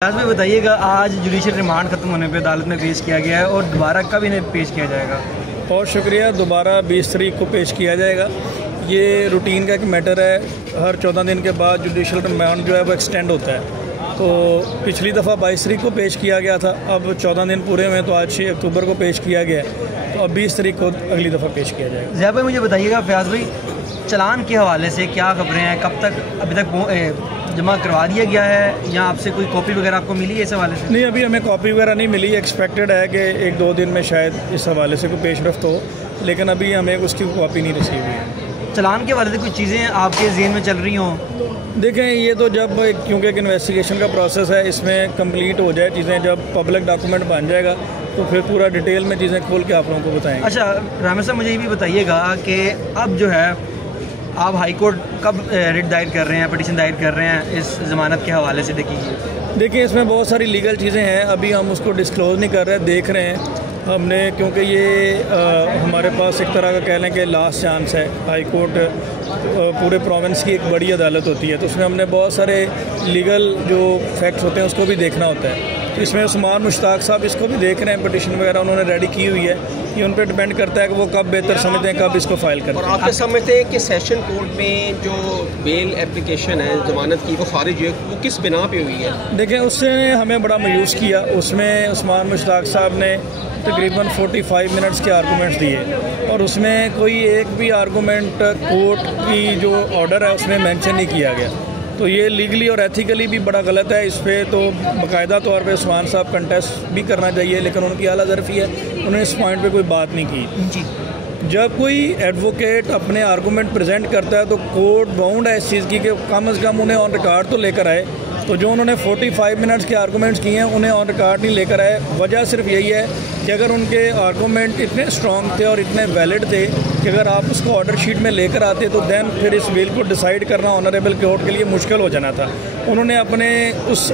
आज भी बताइएगा, आज जुडिशल रिमांड ख़त्म होने पे अदालत में पेश किया गया है और दोबारा कब इन्हें पेश किया जाएगा? बहुत शुक्रिया। दोबारा 20 तारीख को पेश किया जाएगा। ये रूटीन का एक मैटर है। हर 14 दिन के बाद जुडिशल रिमांड जो है वो एक्सटेंड होता है। तो पिछली दफ़ा 22 तारीख को पेश किया गया था, अब 14 दिन पूरे हुए तो आज 6 अक्टूबर को पेश किया गया है। तो अब 20 तारीख को अगली दफ़ा पेश किया जाएगा। ज़िया भाई मुझे बताइएगा, फयाज़ भाई चलान के हवाले से क्या खबरें हैं? कब तक अभी तक जमा करवा दिया गया है या आपसे कोई कॉपी वगैरह आपको मिली है इस हवाले से? नहीं, अभी हमें कॉपी वगैरह नहीं मिली। एक्सपेक्टेड है कि 1-2 दिन में शायद इस हवाले से कोई पेशरफ्त हो, लेकिन अभी हमें उसकी कॉपी नहीं रिसीव हुई है। चलान के हवाले से कुछ चीज़ें आपके ज़हन में चल रही हों? देखें, ये तो जब क्योंकि एक इन्वेस्टिगेशन का प्रोसेस है, इसमें कंप्लीट हो जाए चीज़ें, जब पब्लिक डॉक्यूमेंट बन जाएगा तो फिर पूरा डिटेल में चीज़ें खोल के आप लोगों को बताएंगे। अच्छा रामेश साहब, मुझे ये भी बताइएगा कि अब जो है आप हाई कोर्ट कब रिट दायर कर रहे हैं, पिटीशन दायर कर रहे हैं इस ज़मानत के हवाले से? देखिए इसमें बहुत सारी लीगल चीज़ें हैं, अभी हम उसको डिस्क्लोज़ नहीं कर रहे, देख रहे हैं हमने, क्योंकि ये हमारे पास एक तरह का कह लें कि लास्ट चांस है। हाई कोर्ट पूरे प्रोविंस की एक बड़ी अदालत होती है, तो उसमें हमने बहुत सारे लीगल जो फैक्ट्स होते हैं उसको भी देखना होता है। तो इसमें उस्मान मुश्ताक साहब इसको भी देख रहे हैं, पिटीशन वगैरह उन्होंने रेडी की हुई है। ये उन पर डिपेंड करता है कि वो कब बेहतर समझते हैं, कब इसको फाइल करते हैं। और आप समझते हैं कि सेशन कोर्ट में जो बेल एप्लीकेशन है ज़मानत की वो खारिज हुई, वो किस बिना पे हुई है? देखें, उससे हमें बड़ा मायूस किया। उसमें उस्मान मुश्ताक साहब ने तकरीबन 45 मिनट्स के आर्गूमेंट्स दिए और उसमें कोई एक भी आर्गूमेंट कोर्ट की जो ऑर्डर है उसमें मेंशन नहीं किया गया। तो ये लीगली और एथिकली भी बड़ा गलत है। इस पर तो बाकायदा तौर पे उस्मान साहब कंटेस्ट भी करना चाहिए, लेकिन उनकी आला ज़रफ़ी है, उन्होंने इस पॉइंट पे कोई बात नहीं की जी। जब कोई एडवोकेट अपने आर्गूमेंट प्रेजेंट करता है तो कोर्ट बाउंड है इस चीज़ की कि कम से कम उन्हें ऑन रिकॉर्ड तो लेकर आए। तो जो उन्होंने 45 मिनट्स के आर्गूमेंट्स किए हैं उन्हें ऑन रिकॉर्ड नहीं लेकर आए। वजह सिर्फ यही है कि अगर उनके आर्गूमेंट इतने स्ट्रॉन्ग थे और इतने वैलिड थे कि अगर आप उसको ऑर्डर शीट में लेकर आते तो देन फिर इस बिल को डिसाइड करना ऑनरेबल कोर्ट के लिए मुश्किल हो जाना था। उन्होंने अपने उस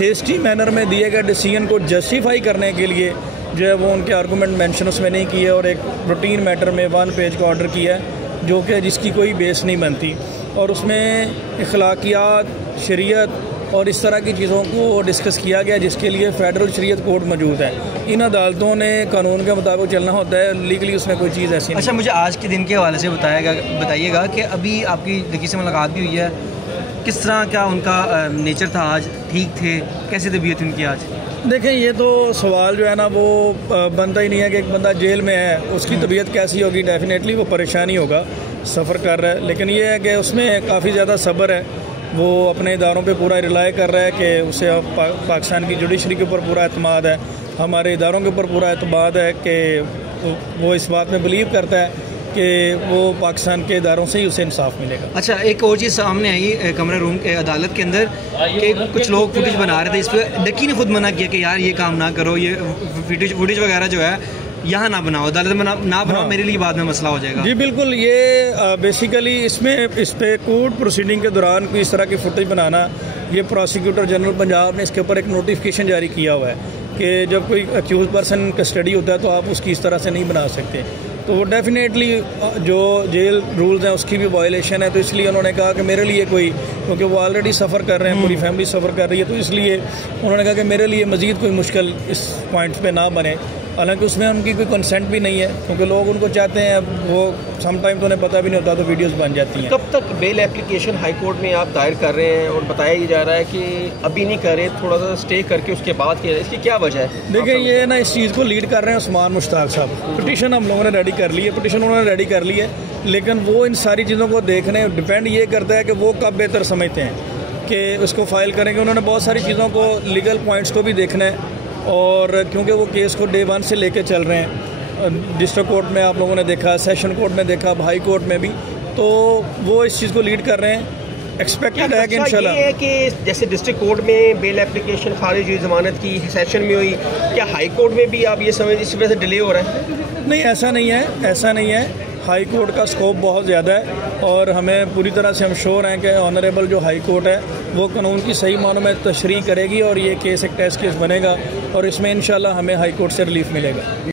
हेस्टी मैनर में दिए गए डिसीजन को जस्टिफाई करने के लिए जो है वो उनके आर्गूमेंट मेंशन उसमें नहीं किए और एक रूटीन मैटर में 1 पेज का ऑर्डर किया है जो कि जिसकी कोई बेस नहीं बनती। और उसमें अखलाकियात, शरीयत और इस तरह की चीज़ों को डिस्कस किया गया जिसके लिए फेडरल शरीयत कोर्ट मौजूद है। इन अदालतों ने कानून के मुताबिक चलना होता है, लीगली उसमें कोई चीज़ ऐसी नहीं। अच्छा, मुझे आज के दिन के हवाले से बताइएगा कि अभी आपकी लड़की से मुलाकात भी हुई है, किस तरह क्या उनका नेचर था आज? ठीक थे? कैसी तबीयत उनकी आज? देखें, ये तो सवाल जो है ना वो बनता ही नहीं है कि एक बंदा जेल में है उसकी तबीयत कैसी होगी। डेफिनेटली वो परेशानी होगा, सफ़र कर रहा है, लेकिन ये है कि उसमें काफ़ी ज़्यादा सब्र है। वो अपने इदारों पे पूरा रिलाय कर रहा है कि उसे पाकिस्तान की जुडिशरी के ऊपर पूरा एतमाद है, हमारे इदारों के ऊपर पूरा एतमाद है कि वो इस बात में बिलीव करता है कि वो पाकिस्तान के इदारों से ही उसे इंसाफ मिलेगा। अच्छा, एक और चीज़ सामने आई कमरा रूम के अदालत के अंदर कि कुछ लोग फुटेज बना रहे थे, इस पर डकी ने खुद मना किया कि यार ये काम ना करो, ये फुटेज वगैरह जो है यहाँ ना बनाओ, अदालत में ना बनाओ, मेरे लिए बाद में मसला हो जाएगा। जी बिल्कुल, ये बेसिकली इस पे कोर्ट प्रोसीडिंग के दौरान कोई इस तरह की फुटेज बनाना, ये प्रोसिक्यूटर जनरल पंजाब ने इसके ऊपर एक नोटिफिकेशन जारी किया हुआ है कि जब कोई अक्यूज पर्सन कस्टडी होता है तो आप उसकी इस तरह से नहीं बना सकते। तो वो डेफिनेटली जो जेल रूल्स हैं उसकी भी वायलेशन है। तो इसलिए उन्होंने कहा कि मेरे लिए कोई, क्योंकि वो ऑलरेडी सफ़र कर रहे हैं, पूरी फैमिली सफ़र कर रही है, तो इसलिए उन्होंने कहा कि मेरे लिए मज़ीद कोई मुश्किल इस पॉइंट पे ना बने। हालांकि उसमें उनकी कोई कंसेंट भी नहीं है, क्योंकि लोग उनको चाहते हैं, अब वो समटाइम तो उन्हें पता भी नहीं होता तो वीडियोस बन जाती हैं। कब तक बेल एप्लीकेशन हाई कोर्ट में आप दायर कर रहे हैं और बताया ही जा रहा है कि अभी नहीं करें, थोड़ा सा स्टे करके उसके बाद किया, इसकी क्या वजह है? देखिए, ये ना इस चीज़ को लीड कर रहे हैं उस्मान मुश्ताक साहब। पिटीशन हम लोगों ने रेडी कर ली है, पिटीशन उन्होंने रेडी कर ली है, लेकिन वो इन सारी चीज़ों को देखने डिपेंड ये करता है कि वो कब बेहतर समझते हैं कि उसको फाइल करेंगे। उन्होंने बहुत सारी चीज़ों को, लीगल पॉइंट्स को भी देखना है, और क्योंकि वो केस को डे 1 से लेके चल रहे हैं, डिस्ट्रिक्ट कोर्ट में आप लोगों ने देखा, सेशन कोर्ट में देखा, हाई कोर्ट में भी, तो वो इस चीज़ को लीड कर रहे हैं। एक्सपेक्टेड है कि इंशाल्लाह ये है कि जैसे डिस्ट्रिक्ट कोर्ट में बेल एप्लीकेशन खारिज हुई, ज़मानत की सेशन में हुई, क्या हाई कोर्ट में भी आप ये समझ इस वजह से डिले हो रहा है? नहीं, ऐसा नहीं है, ऐसा नहीं है। हाई कोर्ट का स्कोप बहुत ज़्यादा है और हमें पूरी तरह से हम श्योर हैं कि ऑनरेबल जो हाई कोर्ट है वो कानून की सही मानों में तशरीह करेगी और ये केस एक टेस्ट केस बनेगा और इसमें इंशाल्लाह हमें हाई कोर्ट से रिलीफ मिलेगा।